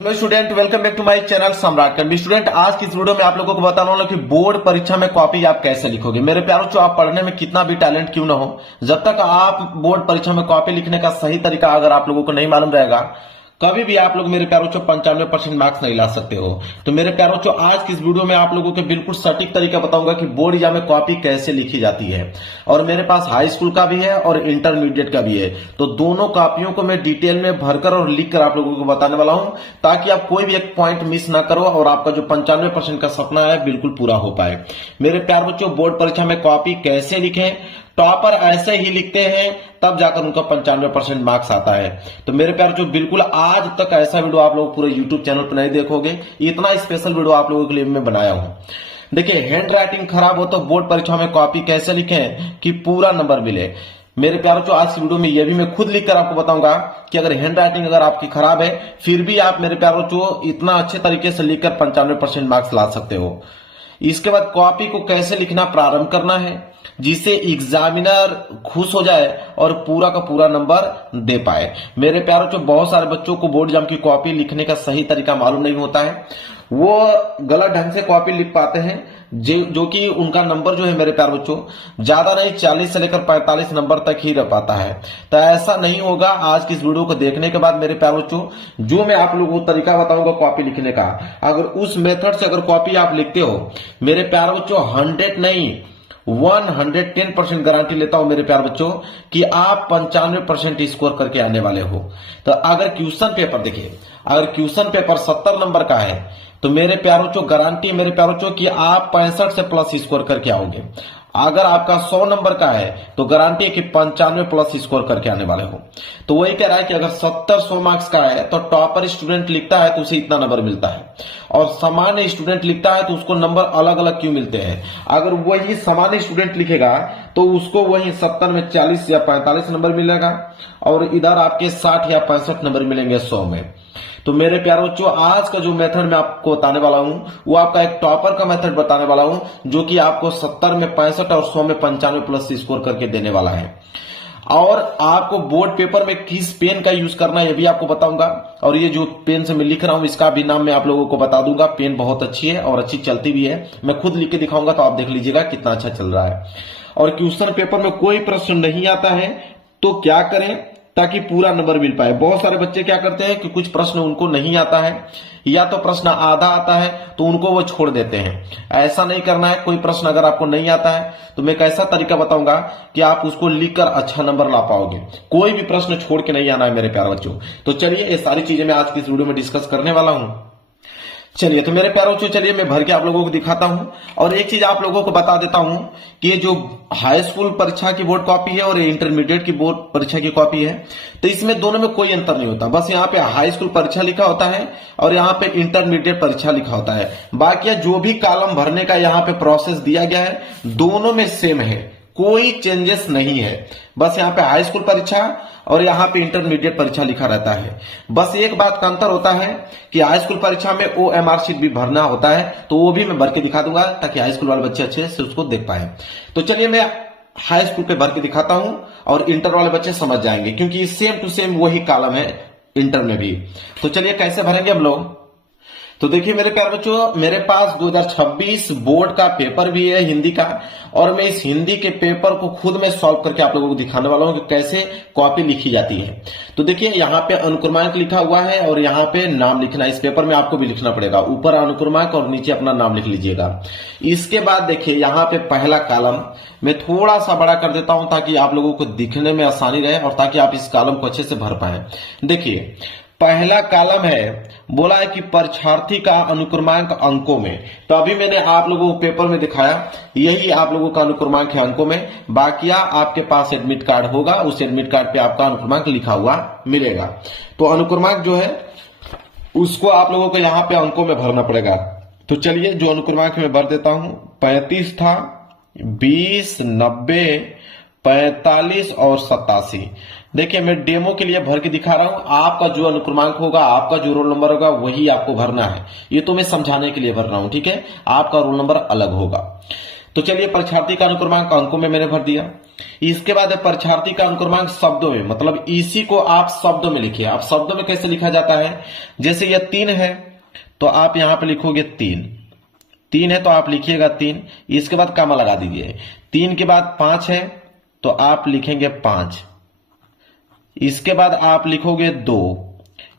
Hello student, welcome back to my channel Samrat Kambi. Student, आज की इस वीडियो में आप लोगों को बताने वाला हूं कि बोर्ड परीक्षा में कॉपी आप कैसे लिखोगे। मेरे प्यारों, जो आप पढ़ने में कितना भी टैलेंट क्यों ना हो, जब तक आप बोर्ड परीक्षा में कॉपी लिखने का सही तरीका अगर आप लोगों को नहीं मालूम रहेगा, कभी भी आप लोग मेरे प्यारों जो 95% मार्क्स नहीं ला सकते हो। तो मेरे प्यारों जो आज की इस वीडियो में आप लोगों के बिल्कुल सटीक तरीका बताऊंगा कि बोर्ड एग्जाम में कॉपी कैसे लिखी जाती है। और मेरे पास हाई स्कूल का भी है और इंटरमीडिएट का भी है, तो दोनों कॉपियों को मैं डिटेल में भरकर और लिखकर आप लोगों को बताने वाला हूं, ताकि आप कोई भी एक पॉइंट मिस ना करो और आपका जो 95% का सपना है बिल्कुल पूरा हो पाए। मेरे प्यार बच्चों, बोर्ड परीक्षा में कॉपी कैसे लिखें, टॉपर ऐसे ही लिखते हैं तब जाकर उनका 95% मार्क्स आता है। तो मेरे प्यार जो बिल्कुल आज तक ऐसा वीडियो आप लोग पूरे यूट्यूब चैनल पर नहीं देखोगे, इतना स्पेशल वीडियो आप लोगों के लिए मैं बनाया हूं। देखिए, हैंड राइटिंग खराब हो तो बोर्ड परीक्षा में कॉपी कैसे लिखें कि पूरा नंबर मिले। मेरे प्यारों, जो आज की वीडियो में यह भी मैं खुद लिखकर आपको बताऊंगा कि अगर हैंड राइटिंग अगर आपकी खराब है, फिर भी आप मेरे प्यारों जो इतना अच्छे तरीके से लिखकर 95% मार्क्स ला सकते हो। इसके बाद कॉपी को कैसे लिखना प्रारंभ करना है, जिससे एग्जामिनर खुश हो जाए और पूरा का पूरा नंबर दे पाए। मेरे प्यारों, जो बहुत सारे बच्चों को बोर्ड एग्जाम की कॉपी लिखने का सही तरीका मालूम नहीं होता है, वो गलत ढंग से कॉपी लिख पाते हैं, जो कि उनका नंबर जो है मेरे प्यार बच्चों ज्यादा नहीं 40 से लेकर 45 नंबर तक ही रह पाता है। तो ऐसा नहीं होगा। आज की इस वीडियो को देखने के बाद मेरे प्यार बच्चों, जो मैं आप लोगों को तरीका बताऊंगा कॉपी लिखने का, अगर उस मेथड से अगर कॉपी आप लिखते हो, मेरे प्यार बच्चों 100 नहीं 110% गारंटी लेता हूं मेरे प्यार बच्चों कि आप 95% स्कोर करके आने वाले हो। तो अगर क्वेश्चन पेपर देखिए, अगर क्वेश्चन पेपर 70 नंबर का है, तो मेरे प्यारों जो गारंटी मेरे प्यारों जो कि आप 65 से प्लस स्कोर करके आओगे। अगर आपका 100 नंबर का है तो गारंटी है कि 95 प्लस स्कोर करके आने वाले हो। तो वही कह रहा है कि अगर 70-100 मार्क्स का है तो टॉपर स्टूडेंट लिखता है तो उसे इतना नंबर मिलता है, और सामान्य स्टूडेंट लिखता है तो उसको नंबर अलग अलग क्यों मिलते हैं। अगर वही सामान्य स्टूडेंट लिखेगा तो उसको वही 70 में 40 या 45 नंबर मिलेगा, और इधर आपके 60 या 65 नंबर मिलेंगे 100 में। तो मेरे प्यारों, जो आज का जो मेथड मैं आपको बताने वाला हूं, वो आपका एक टॉपर का मेथड बताने वाला हूं, जो कि आपको 70 में 65 और 100 में 95 प्लस स्कोर करके देने वाला है। और आपको बोर्ड पेपर में किस पेन का यूज करना है ये भी आपको बताऊंगा। और ये जो पेन से मैं लिख रहा हूं, इसका भी नाम मैं आप लोगों को बता दूंगा। पेन बहुत अच्छी है और अच्छी चलती भी है, मैं खुद लिख के दिखाऊंगा तो आप देख लीजिएगा कितना अच्छा चल रहा है। और क्वेश्चन पेपर में कोई प्रश्न नहीं आता है तो क्या करें ताकि पूरा नंबर मिल पाए। बहुत सारे बच्चे क्या करते हैं कि कुछ प्रश्न उनको नहीं आता है, या तो प्रश्न आधा आता है तो उनको वो छोड़ देते हैं। ऐसा नहीं करना है। कोई प्रश्न अगर आपको नहीं आता है तो मैं कैसा तरीका बताऊंगा कि आप उसको लिखकर अच्छा नंबर ला पाओगे। कोई भी प्रश्न छोड़ के नहीं आना है मेरे प्यारे बच्चों। तो चलिए, ये सारी चीजें मैं आज की इस वीडियो में डिस्कस करने वाला हूं। चलिए, तो मेरे प्यारों बच्चों, चलिए मैं भर के आप लोगों को दिखाता हूं। और एक चीज आप लोगों को बता देता हूं कि ये जो हाई स्कूल परीक्षा की बोर्ड कॉपी है और ये इंटरमीडिएट की बोर्ड परीक्षा की कॉपी है, तो इसमें दोनों में कोई अंतर नहीं होता। बस यहाँ पे हाई स्कूल परीक्षा लिखा होता है और यहाँ पे इंटरमीडिएट परीक्षा लिखा होता है। बाकी जो भी कॉलम भरने का यहाँ पे प्रोसेस दिया गया है, दोनों में सेम है, कोई चेंजेस नहीं है। बस यहाँ पे हाई स्कूल परीक्षा और यहाँ पे इंटरमीडिएट परीक्षा लिखा रहता है। बस एक बात का अंतर होता है कि हाई स्कूल परीक्षा में OMR शीट भी भरना होता है, तो वो भी मैं भर के दिखा दूंगा ताकि हाई स्कूल वाले बच्चे अच्छे से उसको देख पाए। तो चलिए, मैं हाई स्कूल पे भर के दिखाता हूं और इंटर वाले बच्चे समझ जाएंगे, क्योंकि सेम टू सेम वही कॉलम है इंटर में भी। तो चलिए, कैसे भरेंगे हम लोग। तो देखिए मेरे प्यारे बच्चों, मेरे पास 2026 बोर्ड का पेपर भी है हिंदी का, और मैं इस हिंदी के पेपर को खुद में सॉल्व करके आप लोगों को दिखाने वाला हूं कि कैसे कॉपी लिखी जाती है। तो देखिए, यहाँ पे अनुक्रमांक लिखा हुआ है और यहाँ पे नाम लिखना। इस पेपर में आपको भी लिखना पड़ेगा, ऊपर अनुक्रमांक और नीचे अपना नाम लिख लीजिएगा। इसके बाद देखिए, यहाँ पे पहला कॉलम मैं थोड़ा सा बड़ा कर देता हूं ताकि आप लोगों को दिखने में आसानी रहे और ताकि आप इस कॉलम को अच्छे से भर पाए। देखिए, पहला कॉलम है, बोला है कि परीक्षार्थी का अनुक्रमांक अंकों में। तो अभी मैंने आप लोगों को पेपर में दिखाया, यही आप लोगों का अनुक्रमांक है अंकों में। बाकी आपके पास एडमिट कार्ड होगा, उस एडमिट कार्ड पे आपका अनुक्रमांक लिखा हुआ मिलेगा। तो अनुक्रमांक जो है उसको आप लोगों को यहाँ पे अंकों में भरना पड़ेगा। तो चलिए, जो अनुक्रमांक मैं भर देता हूं, 35 था, 20, 90, 45 और 87। देखिए, मैं डेमो के लिए भर के दिखा रहा हूं। आपका जो अनुक्रमांक होगा, आपका जो रोल नंबर होगा, वही आपको भरना है। ये तो मैं समझाने के लिए भर रहा हूं, ठीक है। आपका रोल नंबर अलग होगा। तो चलिए, परीक्षार्थी का अनुक्रमांक अंकों में मैंने भर दिया। इसके बाद है परीक्षार्थी का अनुक्रमांक शब्दों में, मतलब इसी को आप शब्दों में लिखिए। अब शब्दों में कैसे लिखा जाता है, जैसे यह 3 है तो आप यहां पे लिखोगे 3 है तो आप लिखिएगा 3, इसके बाद कामा लगा दीजिए। 3 के बाद 5 है तो आप लिखेंगे 5, इसके बाद आप लिखोगे 2।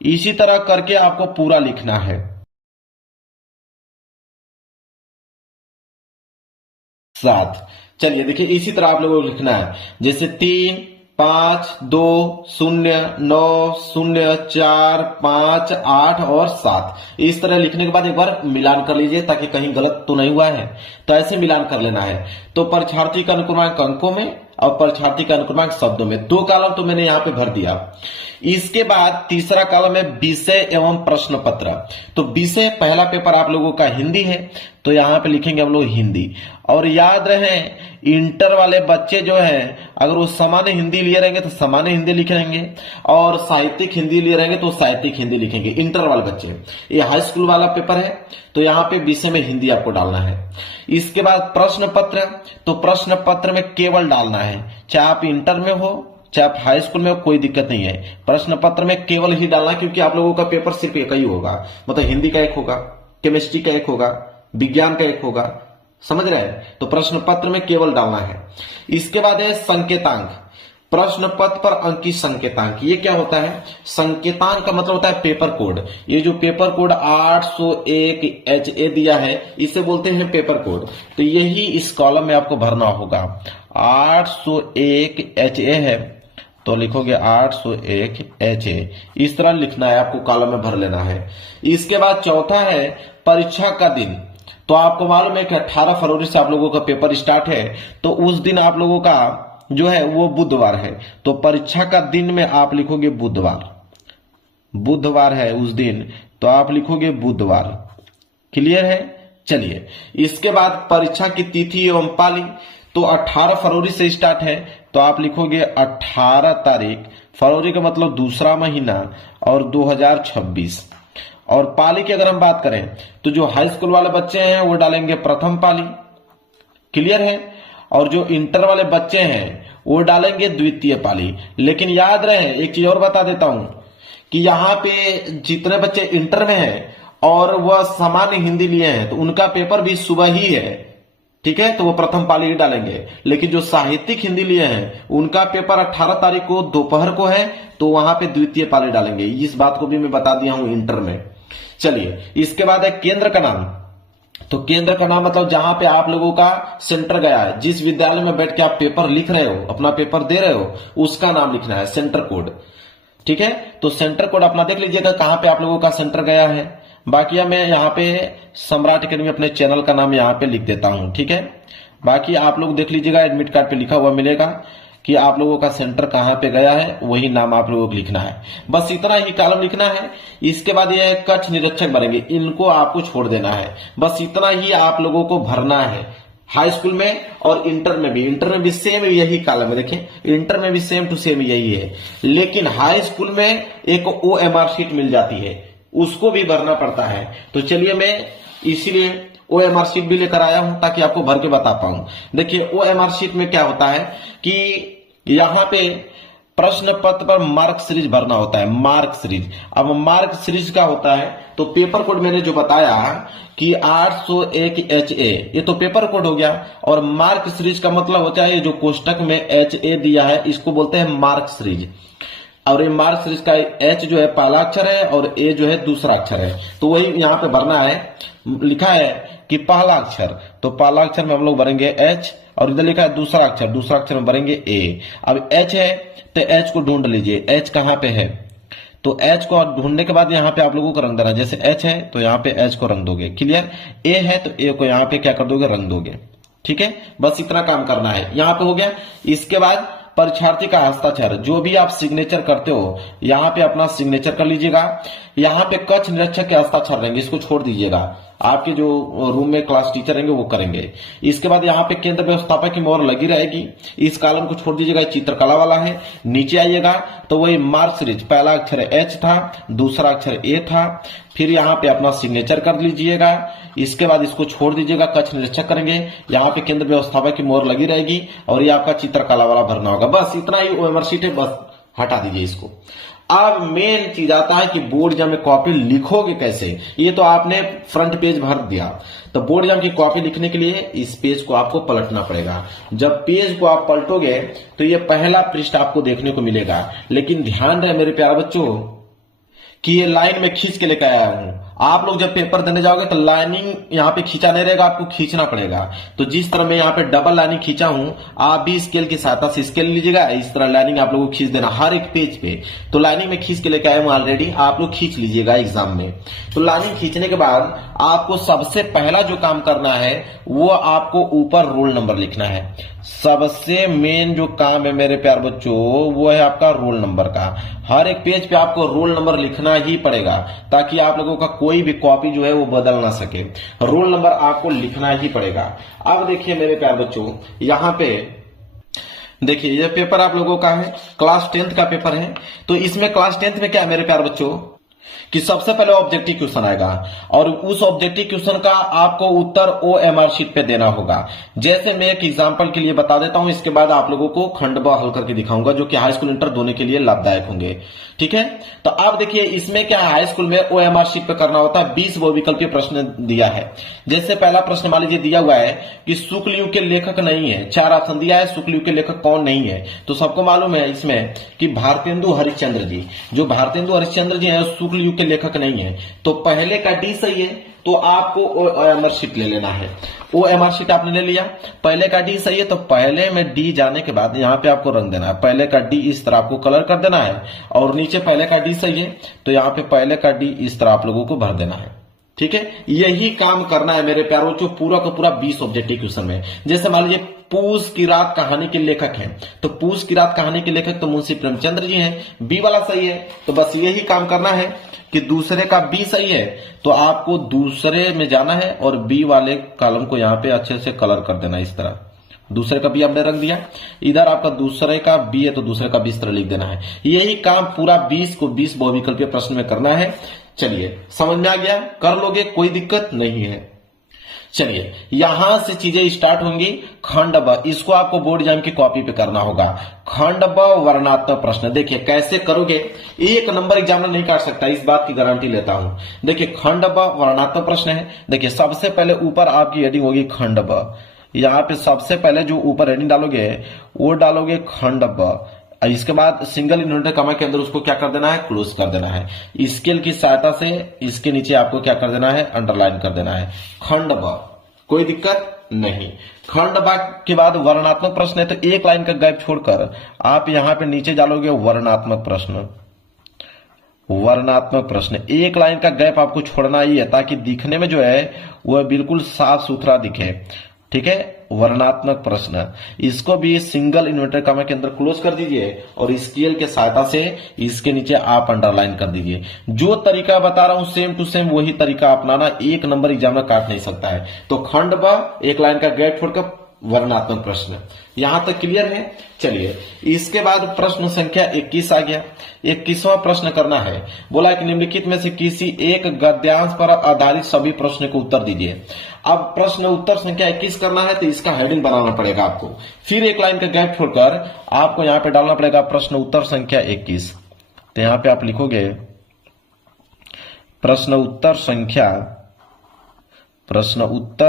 इसी तरह करके आपको पूरा लिखना है। 7, चलिए देखिए इसी तरह आप लोगों को लिखना है, जैसे 3 5 2 0 9 0 4 5 8 और 7। इस तरह लिखने के बाद एक बार मिलान कर लीजिए ताकि कहीं गलत तो नहीं हुआ है, तो ऐसे मिलान कर लेना है। तो परीक्षार्थी का अनुक्रमांक अंकों में और परीक्षार्थी का अनुक्रमांक शब्दों में, 2 कॉलम तो मैंने यहां पे भर दिया। इसके बाद तीसरा कॉलम है विषय एवं प्रश्न पत्र। तो विषय पहला पेपर आप लोगों का हिंदी है तो यहां पे लिखेंगे हम लोग हिंदी। और याद रहे इंटर वाले बच्चे जो हैं अगर वो सामान्य हिंदी लिए रहेंगे तो सामान्य हिंदी लिखेंगे, और साहित्यिक हिंदी लिए रहेंगे तो साहित्यिक हिंदी लिखेंगे, इंटर वाले बच्चे। ये हाई स्कूल वाला पेपर है तो यहाँ पे विषय में हिंदी आपको डालना है। इसके बाद प्रश्न पत्र, तो प्रश्न पत्र में केवल डालना है, चाहे आप इंटर में हो चाहे आप हाई स्कूल में हो, कोई दिक्कत नहीं है। प्रश्न पत्र में केवल ही डालना, क्योंकि आप लोगों का पेपर सिर्फ एक ही होगा, मतलब हिंदी का एक होगा, केमिस्ट्री का एक होगा, विज्ञान का एक होगा, समझ रहे हैं। तो प्रश्न पत्र में केवल डालना है। इसके बाद है संकेतांक, प्रश्न पत्र पर अंकित संकेतांक। ये क्या होता है, संकेतांक का मतलब होता है पेपर कोड। ये जो पेपर कोड 801 HA दिया है इसे बोलते हैं पेपर कोड। तो यही इस कॉलम में आपको भरना होगा। 801 HA है तो लिखोगे 801 HA, इस तरह लिखना है आपको, कॉलम में भर लेना है। इसके बाद चौथा है परीक्षा का दिन। तो आपको मालूम है कि 18 फरवरी से आप लोगों का पेपर स्टार्ट है, तो उस दिन आप लोगों का जो है वो बुधवार है, तो परीक्षा का दिन में आप लिखोगे बुधवार है उस दिन तो आप लिखोगे बुधवार। क्लियर है। चलिए इसके बाद परीक्षा की तिथि एवं पाली, तो 18 फरवरी से स्टार्ट है तो आप लिखोगे 18 तारीख, फरवरी का मतलब दूसरा महीना, और 2026। और पाली की अगर हम बात करें तो जो हाई स्कूल वाले बच्चे हैं वो डालेंगे प्रथम पाली। क्लियर है। और जो इंटर वाले बच्चे हैं वो डालेंगे द्वितीय पाली। लेकिन याद रहे एक चीज और बता देता हूं कि यहाँ पे जितने बच्चे इंटर में हैं और वह सामान्य हिंदी लिए हैं तो उनका पेपर भी सुबह ही है, ठीक है, तो वो प्रथम पाली ही डालेंगे। लेकिन जो साहित्यिक हिंदी लिए हैं उनका पेपर 18 तारीख को दोपहर को है तो वहां पे द्वितीय पाली डालेंगे। इस बात को भी मैं बता दिया हूं इंटर में। चलिए इसके बाद है केंद्र का नाम। तो केंद्र का नाम मतलब जहां पे आप लोगों का सेंटर गया है, जिस विद्यालय में बैठ के आप पेपर लिख रहे हो, अपना पेपर दे रहे हो, उसका नाम लिखना है, सेंटर कोड। ठीक है, तो सेंटर कोड अपना देख लीजिएगा कहां पे आप लोगों का सेंटर गया है। बाकी मैं यहाँ पे सम्राट एकेडमी अपने चैनल का नाम यहाँ पे लिख देता हूं, ठीक है। बाकी आप लोग देख लीजिएगा, एडमिट कार्ड पे लिखा हुआ मिलेगा कि आप लोगों का सेंटर कहां पे गया है, वही नाम आप लोगों को लिखना है। बस इतना ही कॉलम लिखना है। इसके बाद ये कक्ष निरीक्षक बनेंगे, इनको आपको छोड़ देना है। बस इतना ही आप लोगों को भरना है। हाई स्कूल में और इंटर में भी सेम यही कॉलम है। देखिए इंटर में भी सेम टू सेम यही है, लेकिन हाई स्कूल में एक OMR शीट मिल जाती है, उसको भी भरना पड़ता है। तो चलिए मैं इसीलिए OMR शीट भी लेकर आया हूं ताकि आपको भर के बता पाऊं। देखिए OMR शीट में क्या होता है कि यहां पे प्रश्न पत्र पर मार्क सीरीज भरना होता है, मार्क सीरीज। अब मार्क सीरीज का होता है तो पेपर कोड मैंने जो बताया कि 801 HA, ये तो पेपर कोड हो गया। और मार्क सीरीज का मतलब होता है जो कोष्टक में HA दिया है इसको बोलते हैं मार्क सीरीज। और ये मार्क सीरीज का H जो है पहला अक्षर है और A जो है दूसरा अक्षर है, तो वही यहाँ पे भरना है। लिखा है कि पहला अक्षर, तो पहला अक्षर में हम लोग भरेंगे H, और इधर लिखा है दूसरा अक्षर में भरेंगे A। अब H है तो H को ढूंढ लीजिए, H कहाँ पे है, तो H को ढूंढने के बाद यहाँ पे आप लोगों को रंग देना। जैसे H है तो यहाँ पे H को रंग दोगे, क्लियर। A है तो A को यहाँ पे क्या कर दोगे, रंग दोगे, ठीक है। बस इतना काम करना है, यहाँ पे हो गया। इसके बाद परीक्षार्थी का हस्ताक्षर, जो भी आप सिग्नेचर करते हो यहाँ पे अपना सिग्नेचर कर लीजिएगा। यहाँ पे कक्ष निरीक्षक के हस्ताक्षर रहेंगे, इसको छोड़ दीजिएगा। आपके जो रूम में क्लास टीचर रहेंगे वो करेंगे। इसके बाद यहाँ पे केंद्र व्यवस्थापक की मोहर लगी रहेगी। इस कॉलम को छोड़ दीजिएगा, चित्रकला वाला है। नीचे आइएगा तो वही मार्क सीरीज, पहला अक्षर एच था, दूसरा अक्षर ए था, फिर यहाँ पे अपना सिग्नेचर कर लीजिएगा। इसके बाद इसको छोड़ दीजिएगा, कक्ष निरीक्षक करेंगे। यहाँ पे केंद्र व्यवस्थापक की मोहर लगी रहेगी और ये आपका चित्रकला वाला भरना होगा। बस इतना ही ओएमआर शीट है, बस हटा दीजिए इसको। अब मेन चीज आता है कि बोर्ड एग्जाम में कॉपी लिखोगे कैसे। ये तो आपने फ्रंट पेज भर दिया, तो बोर्ड एग्जाम की कॉपी लिखने के लिए इस पेज को आपको पलटना पड़ेगा। जब पेज को आप पलटोगे तो ये पहला पृष्ठ आपको देखने को मिलेगा, लेकिन ध्यान रहे मेरे प्यारे बच्चों कि ये लाइन में खींच के लेकर आया हूं। आप लोग जब पेपर देने जाओगे तो लाइनिंग यहाँ पे खींचा नहीं रहेगा, आपको खींचना पड़ेगा। तो जिस तरह मैं यहाँ पे डबल लाइनिंग खींचा हूं, आप भी स्केल की सहायता से स्केल लीजिएगा, इस तरह लाइनिंग आप लोगों को खींच देना हर एक पेज पे। तो लाइनिंग में खींच के लेके आया हूं ऑलरेडी, आप लोग खींच लीजिएगा एग्जाम में। तो लाइनिंग खींचने के बाद आपको सबसे पहला जो काम करना है वो आपको ऊपर रोल नंबर लिखना है। सबसे मेन जो काम है मेरे प्यार बच्चों वो है आपका रोल नंबर का। हर एक पेज पे आपको रोल नंबर लिखना ही पड़ेगा, ताकि आप लोगों का कोई भी कॉपी जो है वो बदल ना सके। रोल नंबर आपको लिखना ही पड़ेगा। अब देखिए मेरे प्यार बच्चों, यहाँ पे देखिए ये पेपर आप लोगों का है, क्लास 10th का पेपर है। तो इसमें क्लास 10th में क्या है मेरे प्यार बच्चों कि सबसे पहले ऑब्जेक्टिव क्वेश्चन आएगा और उस ऑब्जेक्टिव क्वेश्चन का आपको उत्तर ओएमआर शीट पे देना होगा। जैसे मैं एक एग्जांपल के लिए बता देता हूं, इसके बाद आप लोगों को खंड ब हल करके दिखाऊंगा, जो कि हाई स्कूल इंटर दोनों के लिए लाभदायक होंगे। ठीक है, तो आप देखिए इसमें क्या हाई स्कूल में ओएमआर शीट पे करना होता है। 20 बहुविकल्पीय प्रश्न दिया है। जैसे पहला प्रश्न मान लीजिए दिया हुआ है कि शुक्ल युग के लेखक नहीं है, 4 ऑप्शन दिया है, शुक्ल युग के लेखक कौन नहीं है। तो सबको मालूम है इसमें कि भारतेंदु हरिश्चंद्र जी, जो भारतेंदु हरिश्चंद्र जी है शुक्ल युग के लेखक नहीं है। तो पहले का डी सही है, तो आपको ओएमआर शीट ले लेना है। ओएमआर शीट आपने ले लिया, पहले का डी सही है, तो पहले में डी जाने के बाद यहाँ पे आपको रंग देना है। पहले का डी इस तरह आपको कलर कर देना है और नीचे पहले का डी सही है तो यहाँ पे पहले का डी इस तरह आप लोगों को भर देना है। ठीक है, यही काम करना है मेरे प्यारों, जो पूरा का पूरा 20 ऑब्जेक्टिव क्वेश्चन में। जैसे मान लीजिए पूस की रात कहानी के लेखक हैं, तो पूस की रात कहानी के लेखक तो मुंशी प्रेमचंद्र जी हैं, बी वाला सही है। तो बस यही काम करना है कि दूसरे का बी सही है तो आपको दूसरे में जाना है और बी वाले कॉलम को यहाँ पे अच्छे से कलर कर देना। इस तरह दूसरे का बी आपने रख दिया, इधर आपका दूसरे का बी है तो दूसरे का बी इस तरह लिख देना है। यही काम पूरा 20 को 20 बहुविकल्पीय प्रश्न में करना है। चलिए समझ में आ गया, कर लोगे, कोई दिक्कत नहीं है। चलिए यहां से चीजें स्टार्ट होंगी। खंड ब, इसको आपको बोर्ड एग्जाम की कॉपी पे करना होगा। खंड ब वर्णात्मक प्रश्न, देखिए कैसे करोगे, 1 नंबर एग्जामिनर नहीं काट सकता, इस बात की गारंटी लेता हूं। देखिए खंड ब वर्णात्मक प्रश्न है। देखिए सबसे पहले ऊपर आपकी हेडिंग होगी खंड ब। यहाँ पे सबसे पहले जो ऊपर हेडिंग डालोगे वो डालोगे खंड ब। इसके बाद सिंगल इन्वर्टेड कॉमा के अंदर उसको क्या कर देना है, क्लोज कर देना है। स्केल की सहायता से इसके नीचे आपको क्या कर देना है, अंडरलाइन कर देना है। खंड ब, कोई दिक्कत नहीं। खंड ब के बाद वर्णात्मक प्रश्न है, तो एक लाइन का गैप छोड़कर आप यहाँ पे नीचे डालोगे वर्णात्मक प्रश्न। वर्णात्मक प्रश्न, एक लाइन का गैप आपको छोड़ना ही है ताकि दिखने में जो है वह बिल्कुल साफ सुथरा दिखे। ठीक है, वर्णात्मक प्रश्न, इसको भी सिंगल इन्वर्टेड कॉमा के अंदर क्लोज कर दीजिए और स्केल के सहायता से इसके नीचे आप अंडरलाइन कर दीजिए। जो तरीका बता रहा हूं सेम टू सेम वही तरीका अपनाना, 1 नंबर एग्जामिनर काट नहीं सकता है। तो खंड ब, एक लाइन का गैप छोड़कर वर्णात्मक प्रश्न, यहां तक क्लियर है। चलिए इसके बाद प्रश्न संख्या 21 आ गया। 21वां प्रश्न करना है। बोला कि निम्नलिखित में से किसी एक गद्यांश पर आधारित सभी प्रश्न को उत्तर दीजिए। अब प्रश्न उत्तर संख्या 21 करना है तो इसका हेडिंग बनाना पड़ेगा आपको, फिर एक लाइन का गैप छोड़कर आपको यहाँ पे डालना पड़ेगा प्रश्न उत्तर संख्या 21। तो यहाँ पे आप लिखोगे प्रश्न उत्तर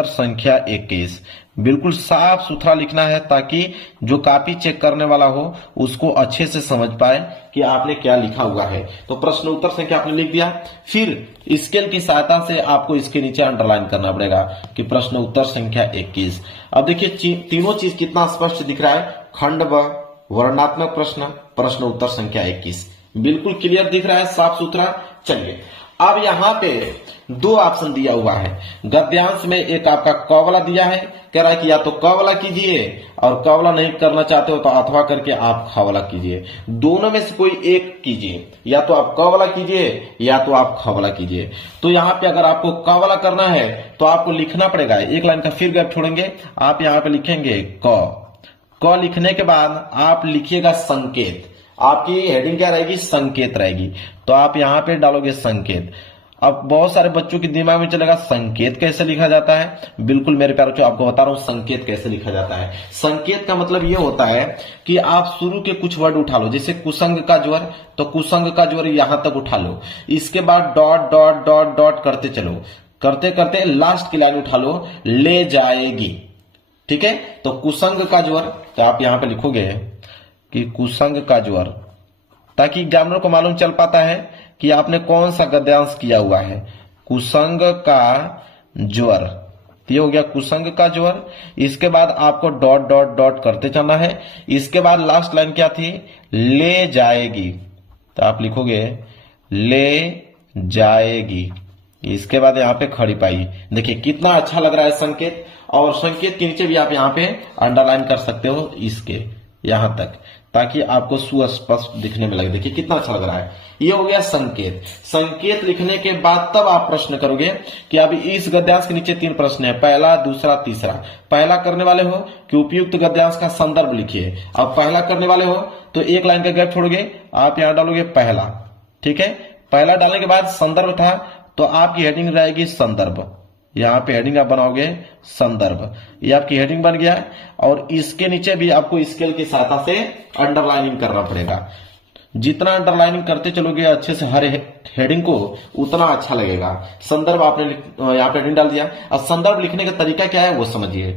संख्या 21। बिल्कुल साफ सुथरा लिखना है ताकि जो कॉपी चेक करने वाला हो उसको अच्छे से समझ पाए कि आपने क्या लिखा हुआ है। तो प्रश्न उत्तर संख्या आपने लिख दिया, फिर स्केल की सहायता से आपको इसके नीचे अंडरलाइन करना पड़ेगा कि प्रश्न उत्तर संख्या 21। अब देखिए तीनों चीज कितना स्पष्ट दिख रहा है, खंड ब, वर्णात्मक प्रश्न, प्रश्न उत्तर संख्या 21, बिल्कुल क्लियर दिख रहा है, साफ सुथरा। चलिए अब यहाँ पे दो ऑप्शन दिया हुआ है गद्यांश में। एक आपका क वाला दिया है, कह रहा है कि या तो क वाला कीजिए, और क वाला नहीं करना चाहते हो तो अथवा करके आप ख वाला कीजिए। दोनों में से कोई एक कीजिए, या तो आप क वाला कीजिए या तो आप ख वाला कीजिए। तो यहाँ पे अगर आपको क वाला करना है तो आपको लिखना पड़ेगा, एक लाइन का फिर गैप छोड़ेंगे, आप यहाँ पे लिखेंगे क लिखने के बाद आप लिखिएगा संकेत। आपकी हेडिंग क्या रहेगी? संकेत रहेगी। तो आप यहाँ पे डालोगे संकेत। अब बहुत सारे बच्चों के दिमाग में चलेगा संकेत कैसे लिखा जाता है। बिल्कुल मेरे प्यारे बच्चों, आपको बता रहा हूं संकेत कैसे लिखा जाता है। संकेत का मतलब ये होता है कि आप शुरू के कुछ वर्ड उठा लो, जैसे कुसंग का ज्वर, तो कुसंग का ज्वर यहां तक उठा लो, इसके बाद डॉट डॉट डॉट डॉट करते चलो, करते करते लास्ट की लाइन उठा लो, ले जाएगी। ठीक है, तो कुसंग का ज्वर, तो आप यहां पे लिखोगे कि कुसंग का ज्वर, ताकि एग्जामिनर को मालूम चल पाता है कि आपने कौन सा गद्यांश किया हुआ है। कुसंग का ज्वर, ये हो गया कुसंग का ज्वर। इसके बाद आपको डॉट डॉट डॉट करते चलना है। इसके बाद लास्ट लाइन क्या थी? ले जाएगी, तो आप लिखोगे ले जाएगी। इसके बाद यहाँ पे खड़ी पाई। देखिए कितना अच्छा लग रहा है संकेत, और संकेत के नीचे भी आप यहाँ पे अंडरलाइन कर सकते हो इसके यहां तक, ताकि आपको सुस्पष्ट दिखने में लगे। देखिए कितना अच्छा लग रहा है। ये हो गया संकेत। संकेत लिखने के बाद तब आप प्रश्न करोगे कि अभी इस गद्यांश के नीचे 3 प्रश्न है, पहला, दूसरा, तीसरा। पहला करने वाले हो कि उपयुक्त गद्यांश का संदर्भ लिखिए। अब पहला करने वाले हो तो एक लाइन का गैप छोड़ोगे, आप यहां डालोगे पहला। ठीक है, पहला डालने के बाद संदर्भ था, तो आपकी हेडिंग रहेगी संदर्भ। यहां पे हेडिंग आप बनाओगे संदर्भ, ये आपकी हेडिंग बन गया। और इसके नीचे भी आपको स्केल की सहायता से अंडरलाइनिंग करना पड़ेगा। जितना अंडरलाइनिंग करते चलोगे अच्छे से हर हेडिंग को, उतना अच्छा लगेगा। संदर्भ आपने यहाँ पे हेडिंग डाल दिया। अब संदर्भ लिखने का तरीका क्या है वो समझिए।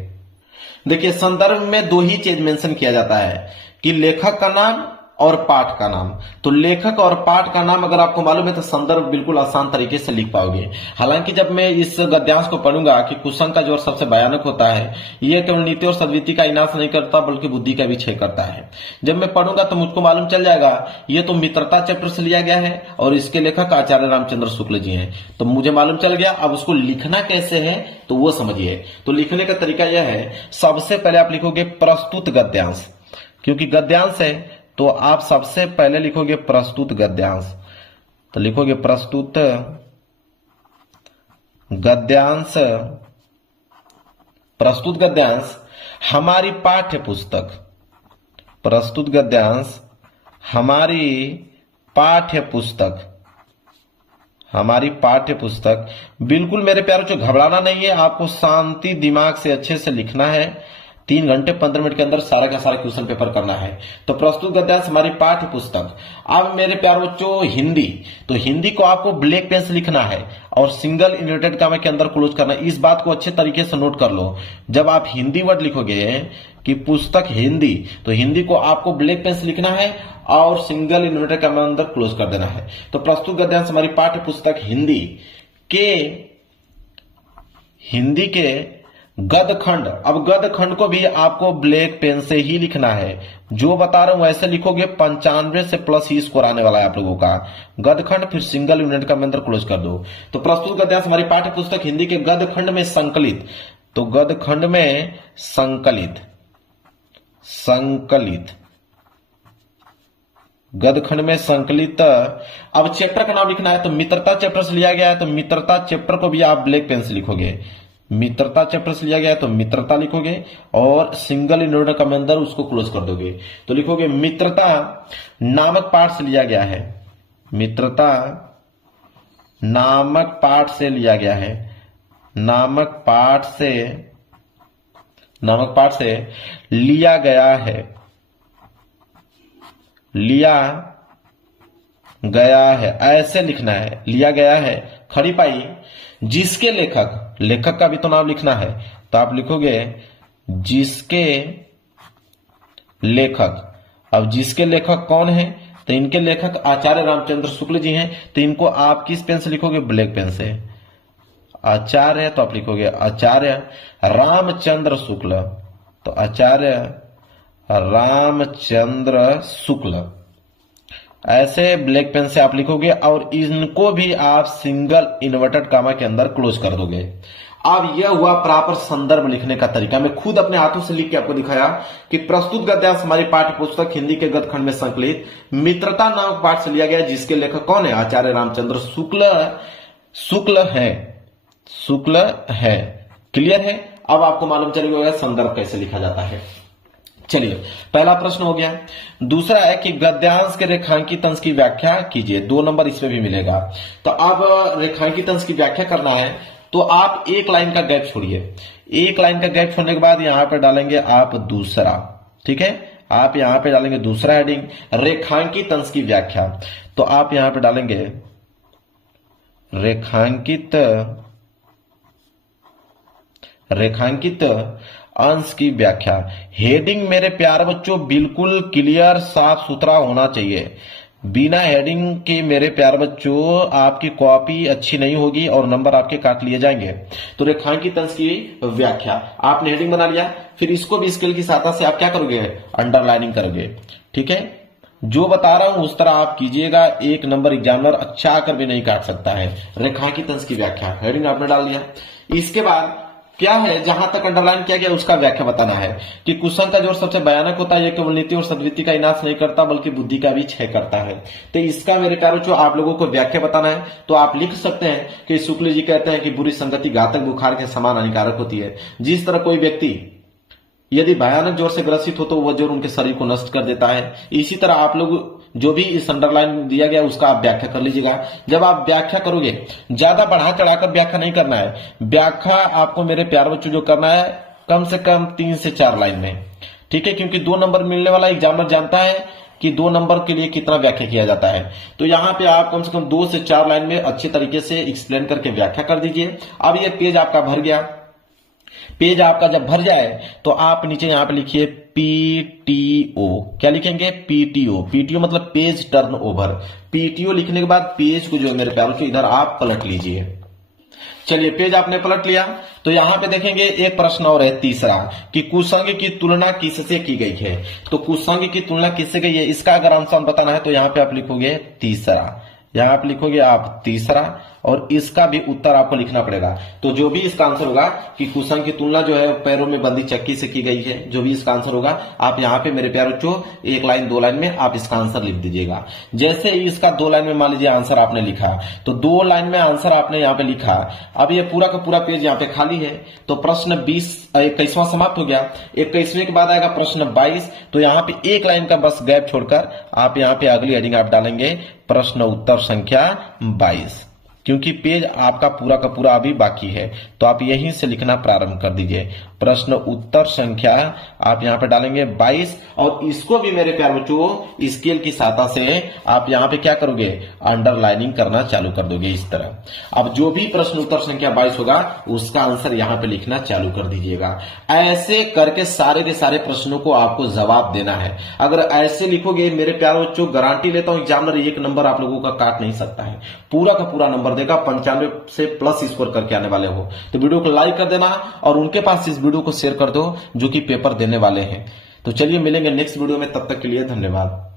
देखिए संदर्भ में 2 ही चीज मेंशन किया जाता है कि लेखक का नाम और पाठ का नाम। तो लेखक और पाठ का नाम अगर आपको मालूम है तो संदर्भ बिल्कुल आसान तरीके से लिख पाओगे। हालांकि जब मैं इस गद्यांश को पढ़ूंगा कि कुसंग का ज्वर सबसे भयानक होता है, यह केवल नीति और सद्विति का विनाश नहीं करता बल्कि बुद्धि का भी क्षय करता है। जब मैं पढ़ूंगा तो मुझको मालूम चल जाएगा ये तो मित्रता चैप्टर से लिया गया है और इसके लेखक आचार्य रामचंद्र शुक्ल जी हैं। तो मुझे मालूम चल गया। अब उसको लिखना कैसे है तो वो समझिए। तो लिखने का तरीका यह है, सबसे पहले आप लिखोगे प्रस्तुत गद्यांश, क्योंकि गद्यांश है तो आप सबसे पहले लिखोगे प्रस्तुत गद्यांश। तो लिखोगे प्रस्तुत गद्यांश। प्रस्तुत गद्यांश हमारी पाठ्य पुस्तक, प्रस्तुत गद्यांश हमारी पाठ्य पुस्तक, हमारी पाठ्य पुस्तक। बिल्कुल मेरे प्यारों जो घबराना नहीं है, आपको शांति दिमाग से अच्छे से लिखना है। 3 घंटे 15 मिनट के अंदर सारा का सारा क्वेश्चन पेपर करना है। तो प्रस्तुत गद्यांश हमारी पाठ्य पुस्तक। अब मेरे प्यारे बच्चों हिंदी, तो हिंदी को आपको ब्लैक पेन से लिखना है और सिंगल इन्वर्टेड कॉमा के अंदर क्लोज करना है। इस बात को अच्छे तरीके से नोट कर लो। जब आप हिंदी वर्ड लिखोगे कि पुस्तक हिंदी, तो हिंदी को आपको ब्लैक पेन से लिखना है और सिंगल इन्वर्टेड कॉमा अंदर क्लोज कर देना है। तो प्रस्तुत गद्यांश हमारी पाठ्य पुस्तक हिंदी के गदखंड। अब गदखंड को भी आपको ब्लैक पेन से ही लिखना है। जो बता रहा हूं वैसे लिखोगे, 95 से प्लस ही स्कोर आने वाला है आप लोगों का। गदखंड फिर सिंगल यूनिट का अंदर क्लोज कर दो। तो प्रस्तुत गद्यांश हमारी पाठ्य पुस्तक हिंदी के गदखंड में संकलित, तो गदखंड में संकलित, गदखंड में संकलित। अब चैप्टर का नाम लिखना है, तो मित्रता चैप्टर से लिया गया है, तो मित्रता चैप्टर को भी आप ब्लैक पेन से लिखोगे। मित्रता चैप्टर से लिया गया है तो मित्रता लिखोगे और सिंगल इन्वर्टेड कॉमा अंदर उसको क्लोज कर दोगे। तो लिखोगे मित्रता नामक पाठ से लिया गया है, मित्रता नामक पाठ से लिया गया है, नामक पाठ से लिया गया है, लिया गया है, ऐसे लिखना है। लिया गया है खड़ी पाई। जिसके लेखक, लेखक का भी तो नाम लिखना है, तो आप लिखोगे जिसके लेखक। अब जिसके लेखक कौन है, तो इनके लेखक आचार्य रामचंद्र शुक्ल जी हैं। तो इनको आप किस पेन से लिखोगे? ब्लैक पेन से। आचार्य है तो आप लिखोगे आचार्य रामचंद्र शुक्ल, तो आचार्य रामचंद्र शुक्ल। ऐसे ब्लैक पेन से आप लिखोगे और इनको भी आप सिंगल इन्वर्टेड कामा के अंदर क्लोज कर दोगे। अब यह हुआ प्रॉपर संदर्भ लिखने का तरीका। मैं खुद अपने हाथों से लिख के आपको दिखाया कि प्रस्तुत गद्यांश हमारी पाठ्य पुस्तक हिंदी के गद्य खंड में संकलित मित्रता नामक पाठ से लिया गया, जिसके लेखक कौन है? आचार्य रामचंद्र शुक्ल है। क्लियर है? अब आपको मालूम चलेगा संदर्भ कैसे लिखा जाता है। चलिए, पहला प्रश्न हो गया। दूसरा है कि गद्यांश के रेखांकित अंश की व्याख्या कीजिए। 2 नंबर इसमें भी मिलेगा। तो अब रेखांकित अंश की व्याख्या करना है तो आप एक लाइन का गैप छोड़िए। एक लाइन का गैप छोड़ने के बाद यहां पर डालेंगे आप दूसरा। ठीक है, आप यहां पे डालेंगे दूसरा हेडिंग, रेखांकित अंश की व्याख्या। तो आप यहां पे डालेंगे रेखांकित अंश की व्याख्या। हेडिंग मेरे प्यारे बच्चों बिल्कुल क्लियर साफ सुथरा होना चाहिए। बिना हेडिंग के मेरे प्यारे बच्चों आपकी कॉपी अच्छी नहीं होगी और नंबर आपके काट लिए जाएंगे। तो रेखांकित अंश की व्याख्या, आपने हेडिंग बना लिया, फिर इसको भी स्केल की सहायता से आप क्या करोगे? अंडरलाइनिंग करोगे। ठीक है, जो बता रहा हूं उस तरह आप कीजिएगा। 1 नंबर एग्जामिनर अच्छा आकर भी नहीं काट सकता है। रेखांकित अंश की व्याख्या, हेडिंग आपने डाल दिया। इसके बाद क्या है, जहां तक अंडरलाइन किया गया उसका व्याख्या बताना है कि कुसंग का जोड़ सबसे भयानक होता है। यह केवल नीति और सद्वृत्ति का विनाश नहीं करता बल्कि बुद्धि का भी क्षय करता है। तो इसका मेरे प्यारों जो आप लोगों को व्याख्या बताना है तो आप लिख सकते हैं कि शुक्ल जी कहते हैं कि बुरी संगति घातक बुखार के समान हानिकारक होती है। जिस तरह कोई व्यक्ति यदि भयानक जोर से ग्रसित हो तो वह जोर उनके शरीर को नष्ट कर देता है। इसी तरह आप लोग जो भी इस अंडरलाइन दिया गया उसका आप व्याख्या कर लीजिएगा। जब आप व्याख्या करोगे ज्यादा बढ़ा चढ़ाकर व्याख्या नहीं करना है। व्याख्या आपको मेरे प्यारे बच्चों जो करना है कम से कम 3 से 4 लाइन में। ठीक है, क्योंकि 2 नंबर मिलने वाला एग्जामिनर जानता है कि 2 नंबर के लिए कितना व्याख्या किया जाता है। तो यहां पे आप कम से कम 2 से 4 लाइन में अच्छे तरीके से एक्सप्लेन करके व्याख्या कर दीजिए। अब ये पेज आपका भर गया। पेज आपका जब भर जाए तो आप नीचे यहां पे लिखिए पीटीओ। क्या लिखेंगे? पीटीओ। पीटीओ मतलब पेज टर्न ओवर। पीटीओ लिखने के बाद पेज को जो है मेरे प्यारों से इधर आप पलट लीजिए। चलिए, पेज आपने पलट लिया तो यहां पे देखेंगे एक प्रश्न और है तीसरा कि कुसंग की तुलना किससे की गई है। तो कुसंग की तुलना किससे गई है, इसका अगर आंसर बताना है तो यहां पे आप लिखोगे तीसरा। यहां आप लिखोगे आप तीसरा और इसका भी उत्तर आपको लिखना पड़ेगा। तो जो भी इसका आंसर होगा कि कुसंग की तुलना जो है पैरों में बंदी चक्की से की गई है, जो भी इसका आंसर होगा आप यहाँ पे मेरे प्यारे बच्चों 1 लाइन 2 लाइन में आप इसका आंसर लिख दीजिएगा। जैसे ही इसका 2 लाइन में मान लीजिए आंसर आपने लिखा तो 2 लाइन में आंसर आपने यहाँ पे लिखा। अब ये पूरा का पूरा पेज यहाँ पे खाली है। तो प्रश्न 21वां समाप्त हो गया। 21वें के बाद आएगा प्रश्न 22। तो यहाँ पे 1 लाइन का बस गैप छोड़कर आप यहाँ पे अगली हेडिंग आप डालेंगे प्रश्न उत्तर संख्या 22, क्योंकि पेज आपका पूरा का पूरा अभी बाकी है। तो आप यहीं से लिखना प्रारंभ कर दीजिए। प्रश्न उत्तर संख्या आप यहां पे डालेंगे 22 और इसको भी मेरे प्यारे बच्चों स्केल की सहायता से आप यहां पे क्या करोगे? अंडरलाइनिंग करना चालू कर दोगे इस तरह। अब जो भी प्रश्न उत्तर संख्या 22 होगा उसका आंसर यहां पे लिखना चालू कर दीजिएगा। ऐसे करके सारे के सारे प्रश्नों को आपको जवाब देना है। अगर ऐसे लिखोगे मेरे प्यारे बच्चों, गारंटी लेता हूं एग्जामिनर 1 नंबर आप लोगों का काट नहीं सकता है। पूरा का पूरा नंबर देगा, 95 से प्लस स्कोर करके आने वाले हो। तो वीडियो को लाइक कर देना और उनके पास इस वीडियो को शेयर कर दो जो कि पेपर देने वाले हैं। तो चलिए मिलेंगे नेक्स्ट वीडियो में, तब तक के लिए धन्यवाद।